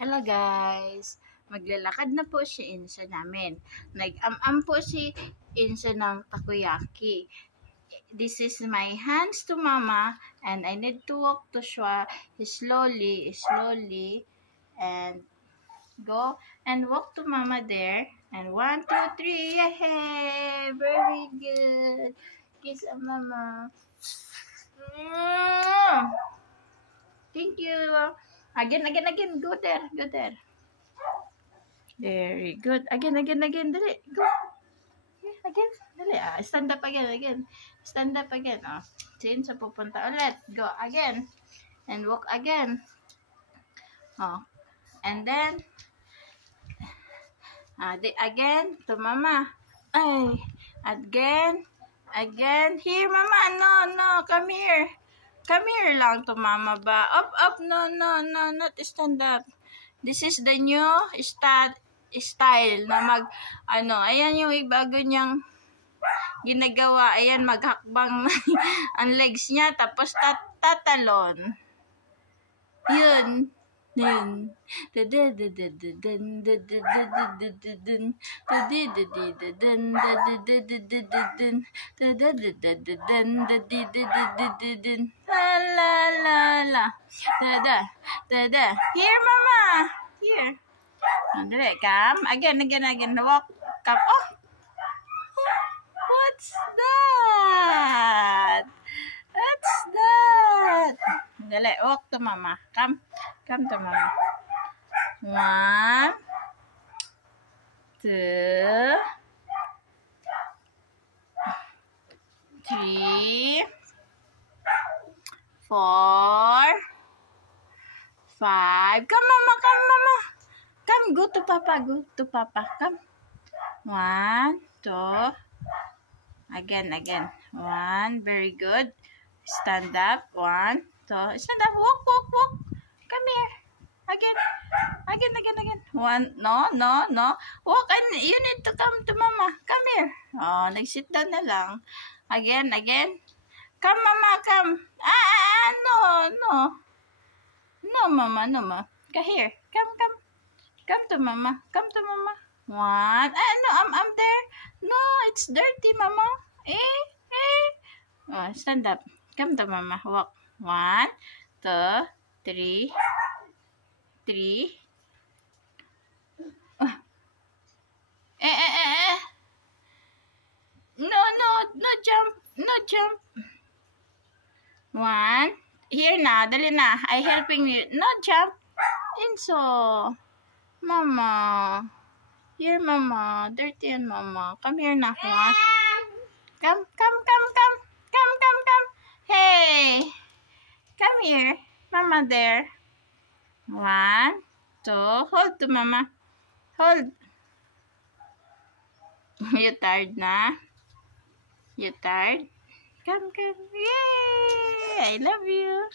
Hello guys! Maglalakad na po si Insa namin. Nag-am-am po si Insa ng takoyaki. This is my hands to mama and I need to walk to Shwa slowly and go and walk to mama there. And 1, 2, 3, yay! Very good! Kiss a mama. Thank you. Again. Go there. Very good. Again. Dali. Go. Again. Dali. Stand up again. Stand up again. Since pupunta ulit. Go again. And walk again. And then, again to mama. Ay. Again. Here, mama. No. Come here. Come here lang to mama ba? Up. No. Not stand up. This is the new style na ayan yung bago niyang ginagawa. Ayan, maghakbang ang legs niya, tapos tatalon. Yun. La. Here, mama. Here. Dali, come. Again. Walk. Come. Oh. What's that? Dali, walk to mama. Come to mama. 1, 2, 3, 4, 5. Come, mama. Come, go to papa. Come. 1, 2. Again. 1, very good. Stand up. 1, 2. Stand up. Walk. Come here. Again. 1. No. Walk. And you need to come to mama. Come here. Nag-sit down na lang. Again. Come, mama. Come. No. No, mama. Come here. Come to mama. 1. No, I'm there. No, it's dirty, mama. Stand up. Come to mama. Walk. 1, 2, 3. No jump. 1. Here na. Dali na. I helping you. No jump. Inso. Mama. Here, mama. Dirty and mama. Come here na. 1. Come. Hey. Come here. Mama there. 1, 2. Hold to mama. Hold. You tired na? You tired? Come. Yay! I love you.